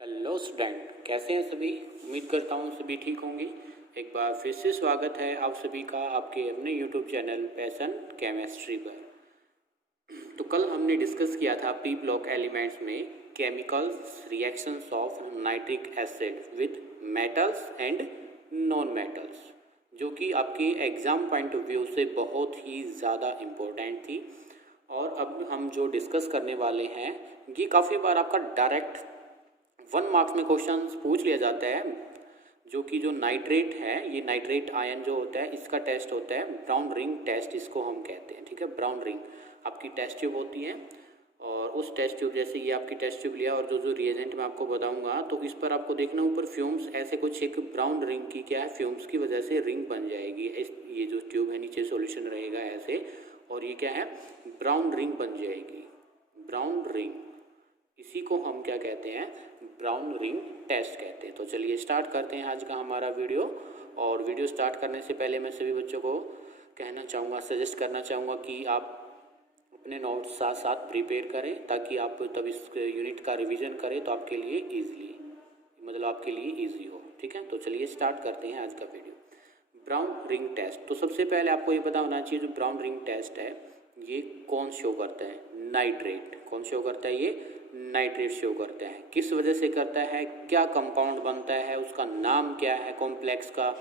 Hello student, कैसे हैं सभी। उम्मीद करता हूँ सभी ठीक होंगे। एक बार फिर से स्वागत है आप सभी का आपके अपने यूट्यूब चैनल पैशन केमिस्ट्री पर। तो कल हमने डिस्कस किया था पी ब्लॉक एलिमेंट्स में chemicals reactions of nitric acid with metals and non metals, जो कि आपके एग्ज़ाम पॉइंट ऑफ व्यू से बहुत ही ज़्यादा इम्पोर्टेंट थी। और अब हम जो डिस्कस करने वाले हैं ये काफ़ी बार आपका डायरेक्ट 1 मार्क्स में क्वेश्चन पूछ लिया जाता है। जो नाइट्रेट है, ये नाइट्रेट आयन जो होता है इसका टेस्ट होता है ब्राउन रिंग टेस्ट, इसको हम कहते हैं। ठीक है, ब्राउन रिंग आपकी टेस्ट ट्यूब होती है और उस टेस्ट ट्यूब जैसे ये आपकी टेस्ट ट्यूब लिया और जो रिएजेंट मैं आपको बताऊंगा तो इस पर आपको देखना ऊपर फ्यूम्स ऐसे कुछ एक ब्राउन रिंग की क्या है, फ्यूम्स की वजह से रिंग बन जाएगी। ये जो ट्यूब है नीचे सॉल्यूशन रहेगा ऐसे और ये क्या है, ब्राउन रिंग बन जाएगी, ब्राउन रिंग। इसी को हम क्या कहते हैं, ब्राउन रिंग टेस्ट कहते हैं। तो चलिए स्टार्ट करते हैं आज का हमारा वीडियो। और वीडियो स्टार्ट करने से पहले मैं सभी बच्चों को कहना चाहूँगा, सजेस्ट करना चाहूँगा कि आप अपने नोट्स साथ साथ प्रिपेयर करें ताकि आप तब इस यूनिट का रिवीजन करें तो आपके लिए ईजिली, मतलब आपके लिए ईजी हो। ठीक है, तो चलिए स्टार्ट करते हैं आज का वीडियो। ब्राउन रिंग टेस्ट, तो सबसे पहले आपको ये पता होना चाहिए जो ब्राउन रिंग टेस्ट है ये कौन शो करता है, नाइट्रेट। कौन शो करता है, ये नाइट्रेट शो करता है। किस वजह से करता है, क्या कंपाउंड बनता है, उसका नाम क्या है कॉम्प्लेक्स का।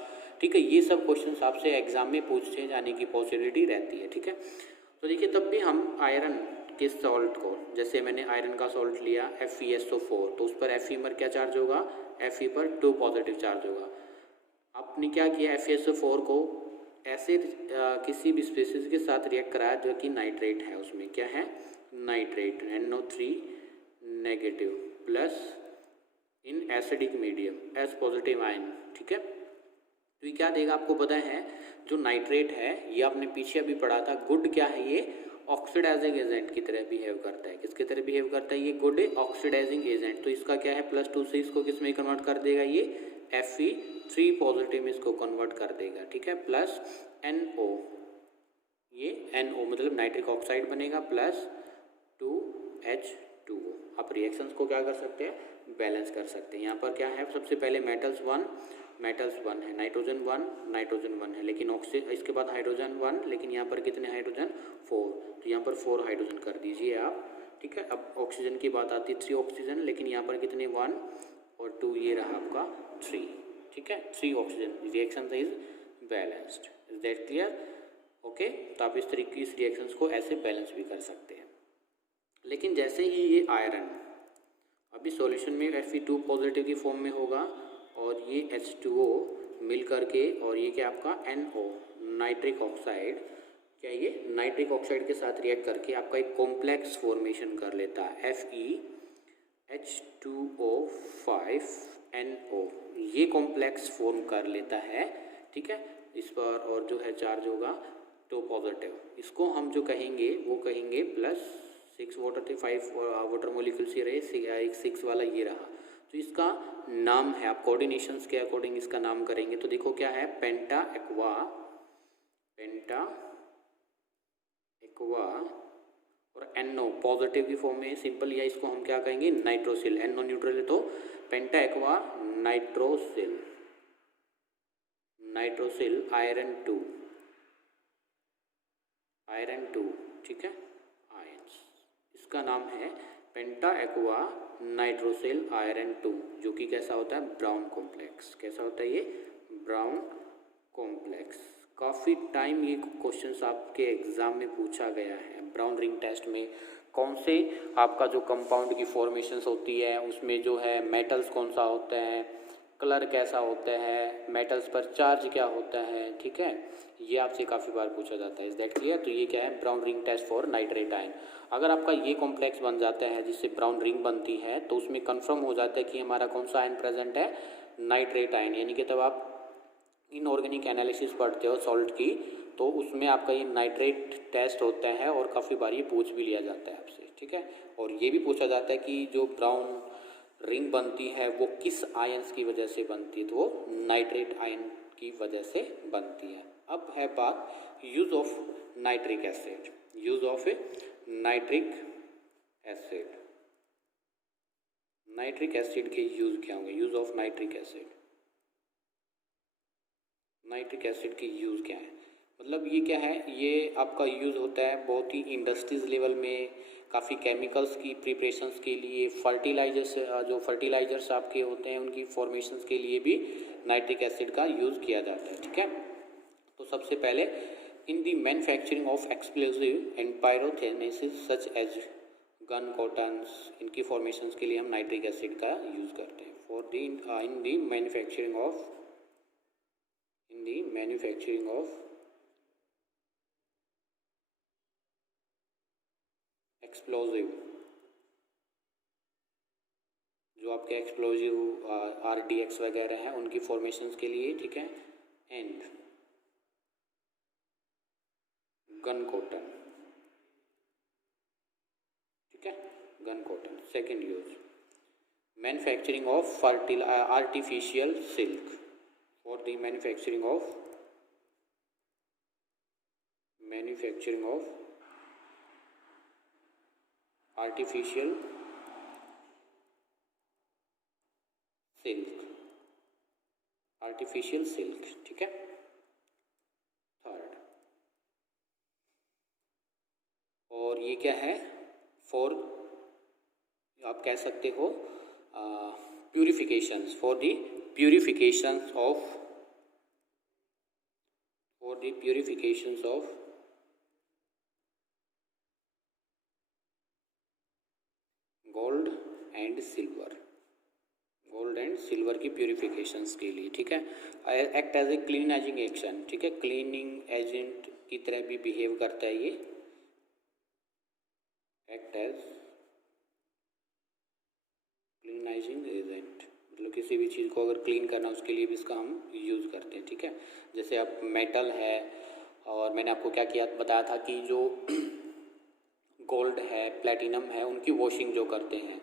ठीक है, ये सब क्वेश्चन आपसे एग्जाम में पूछे जाने की पॉसिबिलिटी रहती है। ठीक है, तो देखिए तब भी हम आयरन के सॉल्ट को, जैसे मैंने आयरन का सॉल्ट लिया FeSO4, तो उस पर Fe पर क्या चार्ज होगा, Fe पर 2 पॉजिटिव चार्ज होगा। आपने क्या किया, FeSO4 को ऐसे किसी भी स्पीशीज के साथ रिएक्ट कराया जो कि नाइट्रेट है, उसमें क्या है, nitrate NO3 negative plus in acidic medium S positive ion. ठीक है, तो ये क्या देगा आपको पता है, जो नाइट्रेट है ये आपने पीछे अभी पढ़ा था, गुड क्या है, ये ऑक्सीडाइजिंग एजेंट की तरह बिहेव करता है। किसकी तरह बिहेव करता है, ये गुड ऑक्सीडाइजिंग एजेंट। तो इसका क्या है, +2 से इसको किस में कन्वर्ट कर देगा, ये Fe3 पॉजिटिव में इसको कन्वर्ट कर देगा। ठीक है, प्लस NO, ये NO मतलब नाइट्रिक ऑक्साइड बनेगा प्लस 2H2O। आप रिएक्शंस को क्या कर सकते हैं, बैलेंस कर सकते हैं। यहाँ पर क्या है, सबसे पहले मेटल्स 1 है, नाइट्रोजन 1 है, लेकिन इसके बाद हाइड्रोजन 1, लेकिन यहाँ पर कितने हाइड्रोजन, 4, तो यहाँ पर 4 हाइड्रोजन कर दीजिए आप। ठीक है, अब ऑक्सीजन की बात आती है, 3 ऑक्सीजन, लेकिन यहाँ पर कितने 1 और 2, ये रहा आपका 3। ठीक है, 3 oxygen, reaction is balanced. Is that clear? Okay, तो आप इस तरीके इस रिएक्शंस को ऐसे बैलेंस भी कर सकते हैं। लेकिन जैसे ही ये आयरन अभी सॉल्यूशन में Fe2 पॉजिटिव की फॉर्म में होगा और ये H2O मिल करके, और ये क्या आपका NO नाइट्रिक ऑक्साइड, क्या ये नाइट्रिक ऑक्साइड के साथ रिएक्ट करके आपका एक कॉम्प्लेक्स फॉर्मेशन कर लेता है FeH2O5NO, ये कॉम्प्लेक्स फॉर्म कर लेता है। ठीक है, इस पर और जो है चार्ज होगा 2 पॉजिटिव, इसको हम जो कहेंगे वो कहेंगे +6 वाटर थे, 5 वाटर मोलिक्यूल्स ये रहे, एक 6 वाला ये रहा। तो इसका नाम है, आप कोऑर्डिनेशंस के अकॉर्डिंग इसका नाम करेंगे। तो देखो क्या है, पेंटा एक्वा और NO पॉजिटिव की फॉर्म में सिंपल, या इसको हम क्या कहेंगे, नाइट्रोसिल। NO न्यूट्रल है तो पेंटा एक्वा नाइट्रोसिल आयरन 2। ठीक है, इसका नाम है पेंटा एक्वा नाइट्रोसिल आयरन 2, जो कि कैसा होता है, ब्राउन कॉम्प्लेक्स। कैसा होता है ये, ब्राउन कॉम्प्लेक्स। काफ़ी टाइम ये क्वेश्चंस आपके एग्जाम में पूछा गया है। ब्राउन रिंग टेस्ट में कौन से आपका जो कंपाउंड की फॉर्मेशंस होती है, उसमें जो है मेटल्स कौन सा होता है, कलर कैसा होता है, मेटल्स पर चार्ज क्या होता है। ठीक है, ये आपसे काफ़ी बार पूछा जाता है। Is that clear? तो ये क्या है, brown ring test for nitrate ion. अगर आपका ये कॉम्प्लेक्स बन जाता है जिससे ब्राउन रिंग बनती है तो उसमें कंफर्म हो जाता है कि हमारा कौन सा आयन प्रेजेंट है, नाइट्रेट आयन। यानी कि तब आप इनऑर्गेनिक एनालिसिस पढ़ते हो सॉल्ट की, तो उसमें आपका ये नाइट्रेट टेस्ट होता है और काफ़ी बार ये पूछ भी लिया जाता है आपसे। ठीक है, और ये भी पूछा जाता है कि जो ब्राउन रिंग बनती है वो किस आयन्स की वजह से बनती है, तो वो नाइट्रेट आयन की वजह से बनती है। अब है बात use of nitric acid. Use of nitric nitric acid के यूज़ क्या होंगे, use of nitric acid. Nitric acid की यूज़ क्या है, मतलब ये क्या है, ये आपका यूज़ होता है बहुत ही इंडस्ट्रीज लेवल में, काफ़ी केमिकल्स की प्रिपरेशंस के लिए, फर्टिलाइजर्स, जो फर्टिलाइजर्स आपके होते हैं उनकी फॉर्मेशंस के लिए भी नाइट्रिक एसिड का यूज़ किया जाता है। ठीक है, तो सबसे पहले in the manufacturing of explosive and pyrotechnics such as gun cottons, इनकी फॉर्मेशंस के लिए हम नाइट्रिक एसिड का यूज़ करते हैं for the in the manufacturing of explosive, जो आपके एक्सप्लोजिव RDX वगैरह हैं उनकी फॉर्मेशंस के लिए। ठीक है, एंड गन कॉटन, ठीक है, gun cotton. Second use manufacturing of artificial silk, for the manufacturing of artificial silk, ठीक है। थर्ड, और ये क्या है, फॉर आप कह सकते हो purifications, for the purifications of gold and silver की प्यूरिफिकेशंस के लिए। ठीक है, act as a cleaning action, ठीक है, क्लीनिंग एजेंट की तरह भी बिहेव करता है ये, एक्ट एज क्लीनाइजिंग एजेंट, मतलब किसी भी चीज़ को अगर क्लीन करना उसके लिए भी इसका हम यूज़ करते हैं। ठीक है, जैसे अब मेटल है, और मैंने आपको क्या किया बताया था कि जो गोल्ड है, प्लेटिनम है, उनकी वॉशिंग जो करते हैं,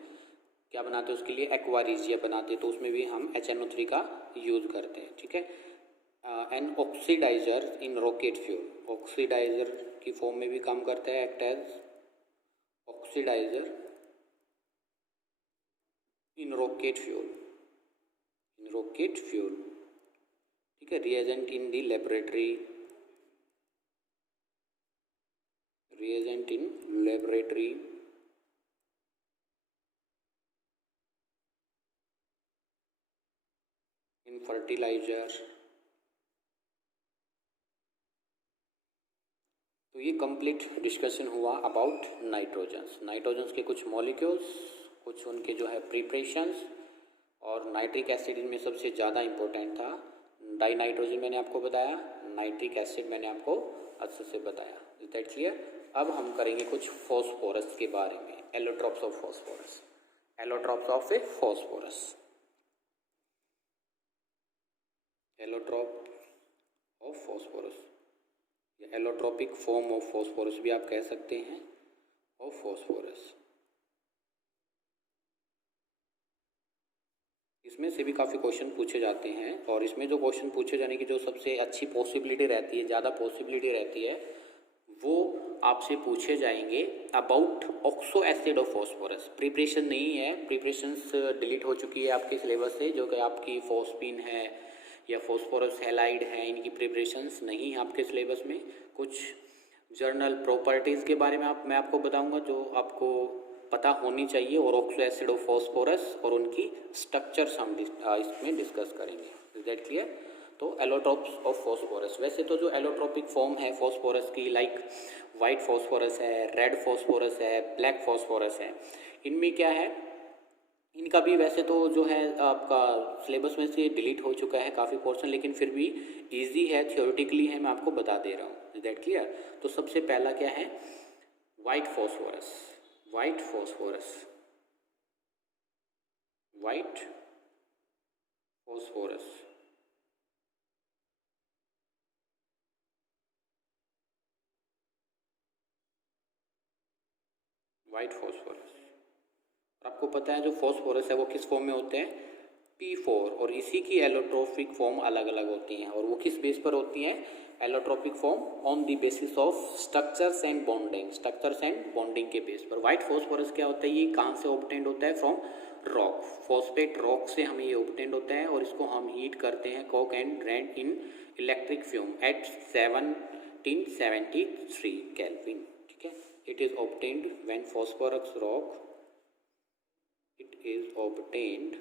क्या बनाते हैं उसके लिए, एक्वारिजिया बनाते हैं, तो उसमें भी हम HNO3 का यूज़ करते हैं। ठीक है, एन ऑक्सीडाइजर इन रॉकेट फ्यूल, ऑक्सीडाइजर की फॉर्म में भी काम करता है, एक्ट एज ऑक्सीडाइजर इन रॉकेट फ्यूल, ठीक है, reagent in the laboratory, in fertiliser. तो ये कंप्लीट डिस्कशन हुआ अबाउट नाइट्रोजन्स के कुछ मॉलिक्यूल्स, कुछ उनके जो है प्रिपरेशंस, और नाइट्रिक एसिड इनमें सबसे ज़्यादा इम्पोर्टेंट था। डाई नाइट्रोजन मैंने आपको बताया, नाइट्रिक एसिड मैंने आपको अच्छे से बताया। Is that clear? अब हम करेंगे कुछ फॉस्फोरस के बारे में, allotropes of phosphorus, allotrope of phosphorus, allotropic form of phosphorus भी आप कह सकते हैं, ऑफ फॉस्फोरस। इसमें से भी काफ़ी क्वेश्चन पूछे जाते हैं, और इसमें जो क्वेश्चन पूछे जाने की जो सबसे अच्छी पॉसिबिलिटी रहती है, ज़्यादा पॉसिबिलिटी रहती है, वो आपसे पूछे जाएंगे about oxo acid of phosphorus. Preparation नहीं है, प्रिपरेशंस डिलीट हो चुकी है आपके सिलेबस से, जो कि आपकी फॉस्फीन है या फॉस्फोरस हैलाइड है, इनकी प्रिपरेशंस नहीं है आपके सिलेबस में। कुछ जर्नल प्रॉपर्टीज़ के बारे में मैं आपको बताऊंगा जो आपको पता होनी चाहिए, और ऑक्सो एसिड ऑफ फॉस्फोरस और उनकी स्ट्रक्चर्स हम इसमें डिस्कस करेंगे। Is that clear? तो एलोट्रोप्स ऑफ फॉस्फोरस, वैसे तो जो एलोट्रोपिक फॉर्म है फॉस्फोरस की, लाइक वाइट फॉस्फोरस है, रेड फॉस्फोरस है, ब्लैक फॉस्फोरस है, इनमें क्या है, इनका भी वैसे तो जो है आपका सिलेबस में से डिलीट हो चुका है काफ़ी पोर्शन, लेकिन फिर भी इजी है, थियोरेटिकली है, मैं आपको बता दे रहा हूँ। Is that clear? तो सबसे पहला क्या है, वाइट फॉस्फोरस, वाइट फॉस्फोरस, आपको पता है जो फॉस्फोरस है वो किस फॉर्म में होते हैं, P4, और इसी की एलोट्रोपिक फॉर्म अलग अलग होती हैं, और वो किस बेस पर होती हैं, allotropic form on the basis of structures and bonding के बेस पर। व्हाइट फॉस्फोरस क्या होता है, ये कहाँ से ऑब्टेंड होता है, फ्रॉम रॉक, फॉस्फेट रॉक से हमें ये ऑब्टेन्ड होता है और इसको हम हीट करते हैं coke and rent in electric fume at 1773 kelvin, ठीक है। It is obtained when phosphorus rock, it is obtained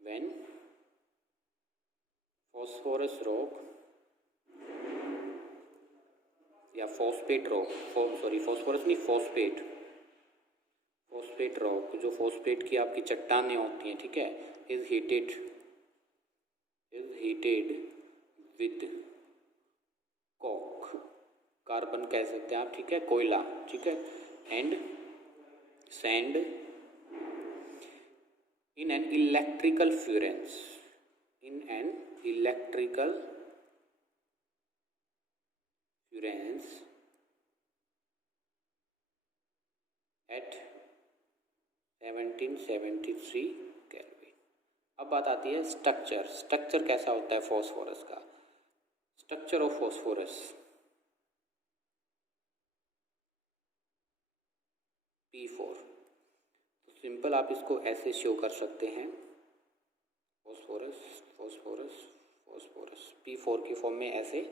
when phosphorus rock या फॉस्फेट रॉक, सॉरी फॉस्फोरस नहीं, फॉस्फेट रॉक, जो फॉस्फेट की आपकी चट्टानें होती हैं, ठीक है, is heated with coke, carbon कह सकते हैं आप, ठीक है, कोयला, ठीक है, and sand in an electrical furnace at 1773 kelvin. अब बात आती है स्ट्रक्चर कैसा होता है फॉस्फोरस का। स्ट्रक्चर ऑफ फॉस्फोरस, P4, तो सिंपल आप इसको ऐसे शो कर सकते हैं, फॉस्फोरस P4 की फॉर्म में ऐसे,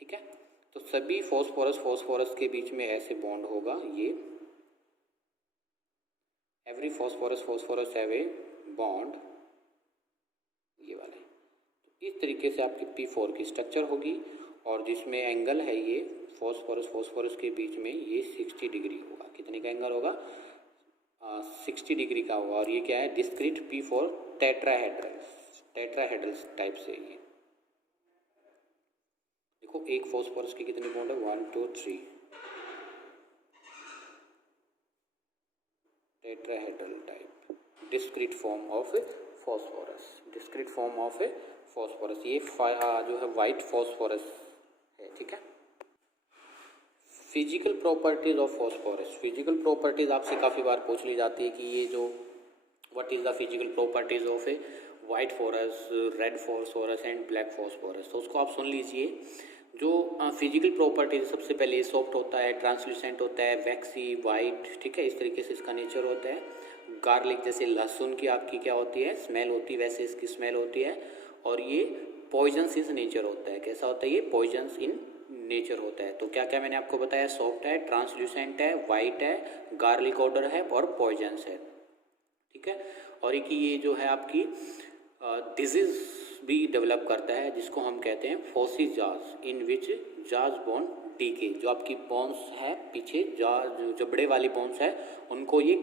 ठीक है। तो सभी फॉस्फोरस के बीच में ऐसे बॉन्ड होगा, ये every phosphorus have a bond, ये वाले। तो इस तरीके से आपकी P4 की स्ट्रक्चर होगी और जिसमें एंगल है ये फॉस्फोरस के बीच में ये 60 डिग्री होगा। कितने का एंगल होगा? 60 डिग्री का होगा। और ये क्या है? डिस्क्रीट P4 टेट्राहेड्रल टाइप से। ये देखो एक फॉस्फोरस के कितने बॉन्ड है? 1 2 3 tetrahedral type, discrete form of phosphorus, discrete form of phosphorus. ये जो है वाइट फॉस्फोरस है, ठीक है। Physical properties of phosphorus. Physical properties आपसे काफ़ी बार पूछ ली जाती है कि ये जो what is the physical properties of A white phosphorus, red phosphorus and black phosphorus. तो उसको आप सुन लीजिए। जो फिजिकल प्रॉपर्टीज, सबसे पहले ये सॉफ्ट होता है, ट्रांसल्यूसेंट होता है, वैक्सी, वाइट, ठीक है, इस तरीके से इसका नेचर होता है। गार्लिक जैसे लहसुन की आपकी क्या होती है? स्मेल होती है, वैसे इसकी स्मेल होती है। और ये पॉइजनस इन नेचर होता है। कैसा होता है ये? पॉइजनस इन नेचर होता है। तो क्या क्या मैंने आपको बताया? सॉफ्ट है, ट्रांसल्यूसेंट है, वाइट है, गार्लिक ऑर्डर है और पॉइजनस है, ठीक है। और एक ये जो है आपकी डिजीज भी डेवलप करता है जिसको हम कहते हैं फॉसी जार्ज, इन विच जार्ज बोन डीके। जो आपकी बोन्स है पीछे, जो जबड़े वाली बोन्स है, उनको ये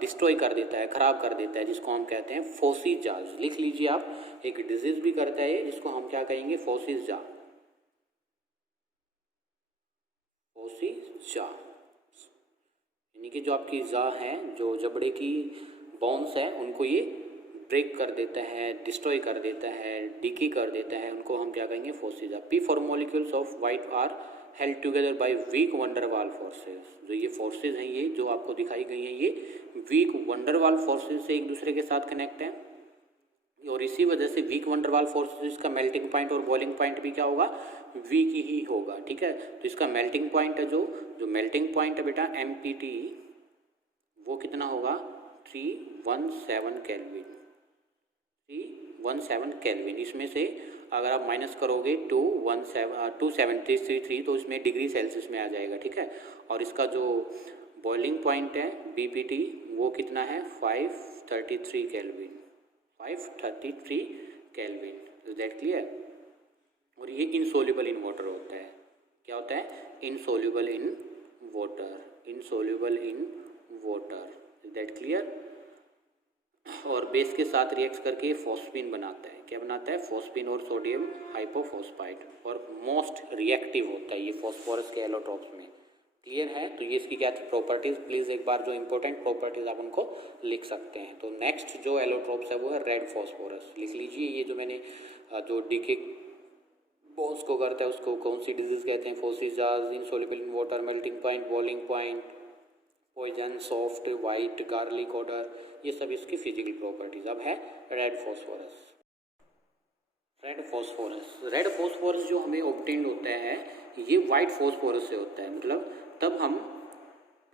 डिस्ट्रॉय कर देता है, ख़राब कर देता है, जिसको हम कहते हैं फॉसी जार्ज। लिख लीजिए आप, एक डिजीज भी करता है जिसको हम क्या कहेंगे? फॉसी जार्ज, फॉसी जार्ज। यानी कि जो आपकी जा है, जो जबड़े की बोन्स है, उनको ये ब्रेक कर देता है, डिस्ट्रॉय कर देता है, डिकी कर देता है, उनको हम क्या कहेंगे? Forces. P4 molecules of white are held together by weak Van der Waals forces. जो ये फोर्सेज हैं, ये जो आपको दिखाई गई हैं, ये वीक वंडरवाल फोर्सेज से एक दूसरे के साथ कनेक्ट है। और इसी वजह से वीक वंडरवाल फोर्सेज का मेल्टिंग पॉइंट और बॉइलिंग पॉइंट भी क्या होगा? वीक ही होगा, ठीक है। तो इसका मेल्टिंग पॉइंट है, जो मेल्टिंग पॉइंट है बेटा MPT, वो कितना होगा? 317 केल्विन, 317 केल्विन। इसमें से अगर आप माइनस करोगे 273 तो इसमें डिग्री सेल्सियस में आ जाएगा, ठीक है। और इसका जो बॉइलिंग पॉइंट है BPT, वो कितना है? 533 kelvin, 533 kelvin. Is that clear? और ये इनसोल्यूबल इन वाटर होता है। क्या होता है? Insoluble in water, insoluble in water. Is that clear? और बेस के साथ रिएक्ट करके फॉस्फीन बनाता है। क्या बनाता है? फॉस्फीन और सोडियम हाइपोफॉस्फाइड। और मोस्ट रिएक्टिव होता है ये फॉस्फोरस के एलोट्रोप्स में। क्लियर है? तो ये इसकी क्या थी प्रॉपर्टीज? प्लीज़ एक बार जो इंपॉर्टेंट प्रॉपर्टीज आप उनको लिख सकते हैं। तो नेक्स्ट जो एलोट्रोप्स है वो है रेड फॉस्फोरस। लिख लीजिए। ये जो मैंने जो डीके बोन्स को करता है उसको कौन सी डिजीज कहते हैं? फॉसी जार्ज, insoluble in water, melting point, boiling point, poison, soft, white, garlic odour, ये सब इसकी फिजिकल प्रॉपर्टीज। अब है रेड फॉस्फोरस। रेड फॉस्फोरस जो हमें ऑब्टेन्ड होता है ये वाइट फॉस्फोरस से होता है। मतलब तब हम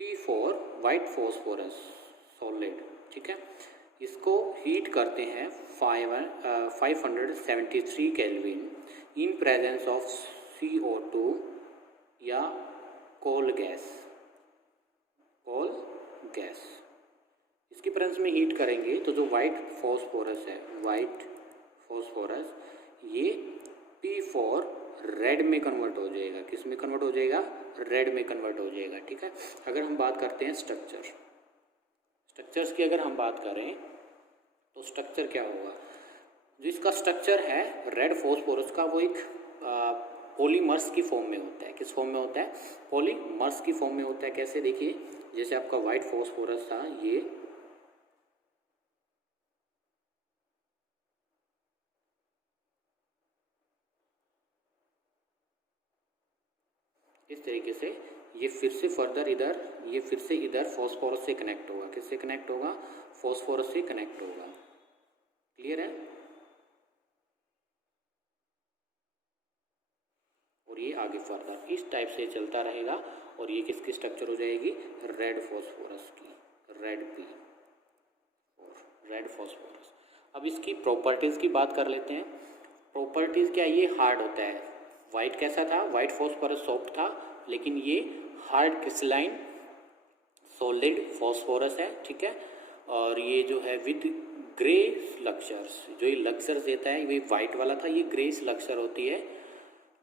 P4 वाइट फॉस्फोरस ठीक है। इसको हीट करते हैं 573 kelvin in presence of CO2 या कोल गैस। इसकी प्रेजेंस में हीट करेंगे तो जो वाइट फॉस्फोरस है, वाइट फॉस्फोरस, ये P4 रेड में कन्वर्ट हो जाएगा। किस में कन्वर्ट हो जाएगा? रेड में कन्वर्ट हो जाएगा, ठीक है। अगर हम बात करते हैं स्ट्रक्चर्स की, अगर हम बात करें तो स्ट्रक्चर क्या होगा? जो इसका स्ट्रक्चर है रेड फॉस्फोरस का, वो एक पॉलीमर्स की फॉर्म में होता है। किस फॉर्म में होता है? पॉलीमर्स की फॉर्म में होता है। कैसे? देखिए, जैसे आपका वाइट फॉस्फोरस था, ये इस तरीके से, ये फिर से फर्दर इधर, ये फिर से इधर फॉस्फोरस से कनेक्ट होगा। किससे कनेक्ट होगा? फॉस्फोरस से कनेक्ट होगा। क्लियर है? और ये आगे फर्दर इस टाइप से चलता रहेगा और ये किसकी स्ट्रक्चर हो जाएगी? रेड फॉस्फोरस की, रेड फॉस्फोरस। अब इसकी प्रॉपर्टीज़ की बात कर लेते हैं। प्रॉपर्टीज़ क्या? ये हार्ड होता है। वाइट कैसा था? वाइट फॉस्फोरस सॉफ्ट था, लेकिन ये हार्ड क्रिस्टलाइन सॉलिड फॉस्फोरस है, ठीक है। और ये जो है विद ग्रे लक्चर्स, जो ये लक्चर्स देता है, ये वाइट वाला था, ये ग्रे लक्चर होती है,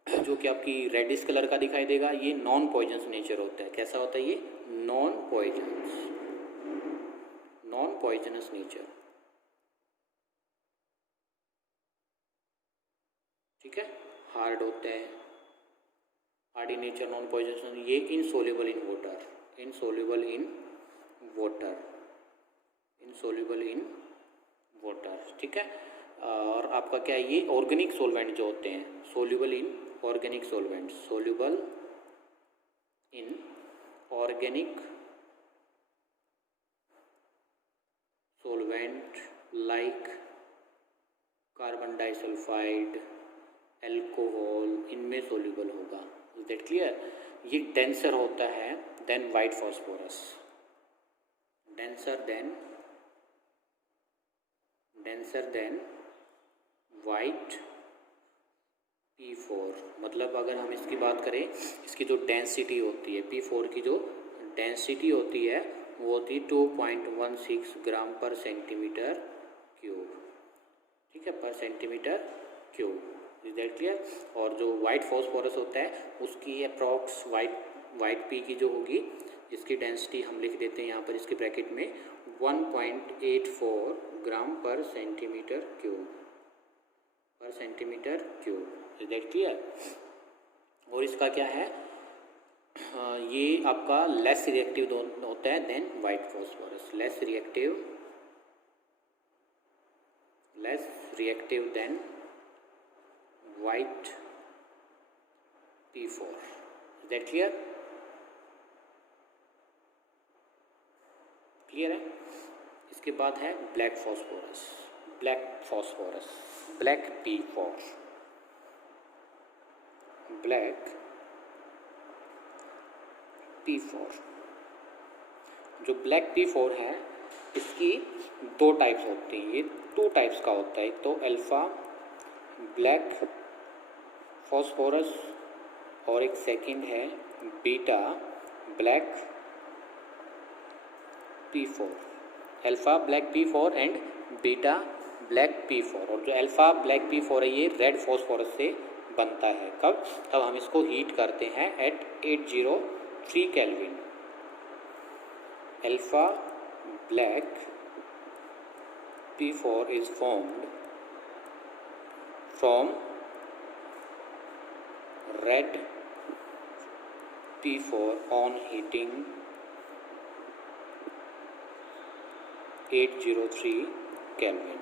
जो कि आपकी रेडिश कलर का दिखाई देगा। ये नॉन पॉइजनस नेचर होता है। कैसा होता है ये? नॉन पॉइजनस नेचर, ठीक है। हार्ड होता है, hard in nature, non poisonous. ये इनसोल्युबल इन वाटर, ठीक है। और आपका क्या है? ये ऑर्गेनिक सोलवेंट जो होते हैं, soluble in organic solvent like carbon disulphide, alcohol, इनमें सोल्यूबल होगा। Is that clear? ये डेंसर होता है than white phosphorus, denser than white P4। मतलब अगर हम इसकी बात करें, इसकी जो डेंसिटी होती है P4 की, जो डेंसिटी होती है वो होती है 2.16 ग्राम पर सेंटीमीटर क्यूब, ठीक है, पर centimetre cube. Is that clear? और जो वाइट फॉस्फोरस होता है उसकी अप्रॉक्स वाइट P की जो होगी, इसकी डेंसिटी हम लिख देते हैं यहाँ पर इसके ब्रैकेट में 1.84 ग्राम पर centimetre cube, is that clear? और इसका क्या है? ये आपका लेस रिएक्टिव होता है than white phosphorus, less reactive than white P4। Is that clear? Clear है? इसके बाद है ब्लैक P4, जो ब्लैक P4 है, इसकी दो टाइप्स होती हैं। ये 2 टाइप्स का होता है। एक तो अल्फा ब्लैक फॉस्फोरस और एक सेकंड है beta black P4। Alpha black P4 and beta black P4। और जो अल्फा ब्लैक P4 है, ये रेड फॉस्फोरस से बनता है। कब? तब हम इसको हीट करते हैं at 803 kelvin. Alpha black P4 is formed from red P4 on heating 803 kelvin.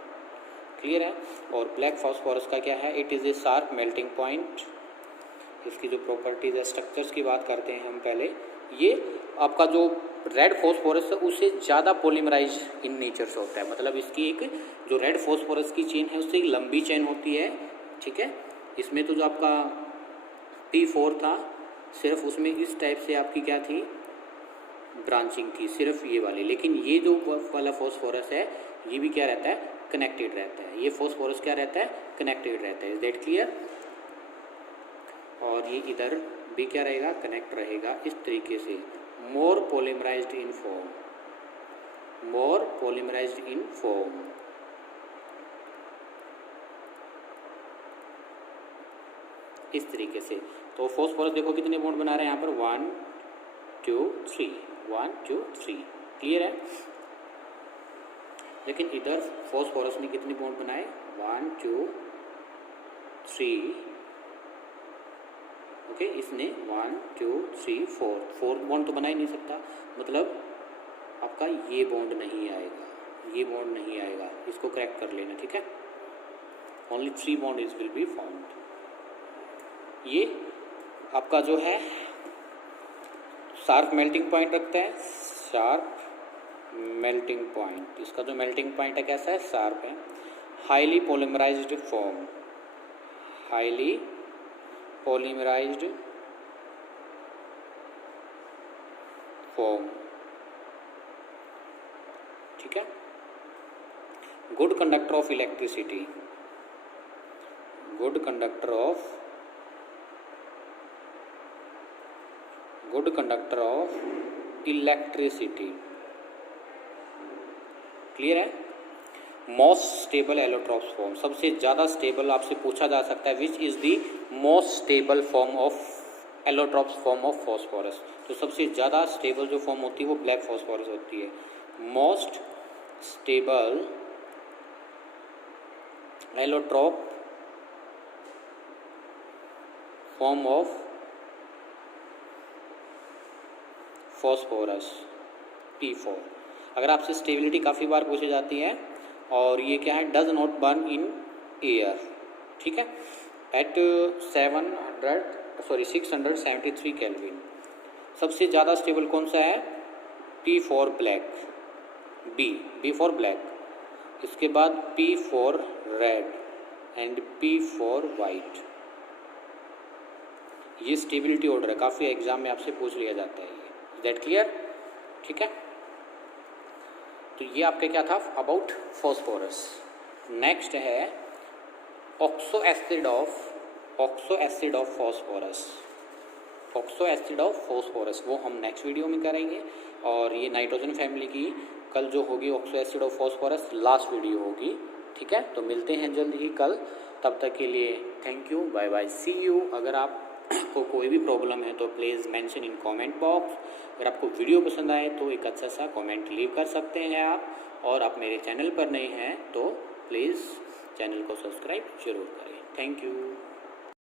Clear है? और ब्लैक फॉस्फोरस का क्या है? It is a sharp melting point. इसकी जो प्रॉपर्टीज है, स्ट्रक्चर्स की बात करते हैं हम पहले। ये आपका जो रेड फॉस्फोरस है उससे ज़्यादा पॉलीमराइज इन नेचर से होता है। मतलब इसकी एक जो रेड फॉस्फोरस की चेन है उससे एक लंबी चेन होती है, ठीक है। इसमें तो जो आपका P4 था, सिर्फ उसमें इस टाइप से आपकी क्या थी, ब्रांचिंग थी सिर्फ ये वाली, लेकिन ये जो वाला फॉस्फोरस है ये भी क्या रहता है, कनेक्टेड रहता है। ये फॉस्फोरस क्या रहता है, कनेक्टेड रहता है। Is that clear? और ये इधर भी क्या रहेगा, कनेक्ट रहेगा इस तरीके से। More polymerised in form, more polymerised in form. इस तरीके से। तो फॉस्फोरस देखो कितने बॉन्ड बना रहे हैं यहाँ पर, 1 2 3, 1 2 3। क्लियर है? लेकिन इधर फॉस्फोरस ने कितने बॉन्ड बनाए, 1 2 3। ओके, इसने 1 2 3 4, 4 बॉन्ड तो बना ही नहीं सकता, मतलब आपका ये बॉन्ड नहीं आएगा, ये बॉन्ड नहीं आएगा। इसको करेक्ट कर लेना, ठीक है। Only 3 bond is will be found. ये आपका जो है शार्प मेल्टिंग पॉइंट रखता है, शार्प मेल्टिंग पॉइंट। इसका जो मेल्टिंग पॉइंट है कैसा है, शार्प है। हाईली पॉलीमराइज्ड फॉर्म, हाईली पॉलीमराइज्ड फॉर्म, ठीक है। Good conductor of electricity, good conductor of, good conductor of electricity. Clear है? मोस्ट स्टेबल एलोट्रॉप्स फॉर्म, सबसे ज़्यादा स्टेबल आपसे पूछा जा सकता है, which is the most stable form of allotropes form of phosphorus. तो सबसे ज़्यादा स्टेबल जो फॉर्म होती है वो ब्लैक फॉस्फोरस होती है। Most stable allotrope form of phosphorus, P4। अगर आपसे स्टेबिलिटी काफ़ी बार पूछी जाती है, और ये क्या है, does not burn in air, ठीक है, एट 673 केल्विन। सबसे ज़्यादा स्टेबल कौन सा है, P4 black, B for black, इसके बाद P4 red and P4 white. ये स्टेबिलिटी ऑर्डर है, काफ़ी एग्जाम में आपसे पूछ लिया जाता है। That clear? ठीक है। तो ये आपका क्या था अबाउट फॉस्फोरस। नेक्स्ट है oxo acid of phosphorus, oxo acid of phosphorus, वो हम नेक्स्ट वीडियो में करेंगे। और ये नाइट्रोजन फैमिली की कल जो होगी oxo acid of phosphorus last video होगी, ठीक है। तो मिलते हैं जल्द ही कल, तब तक के लिए thank you, bye bye, see you. अगर आपको कोई भी प्रॉब्लम है तो please mention in comment box. अगर आपको वीडियो पसंद आए तो एक अच्छा सा कमेंट लीव कर सकते हैं आप, और आप मेरे चैनल पर नए हैं तो प्लीज़ चैनल को सब्सक्राइब जरूर करें। Thank you.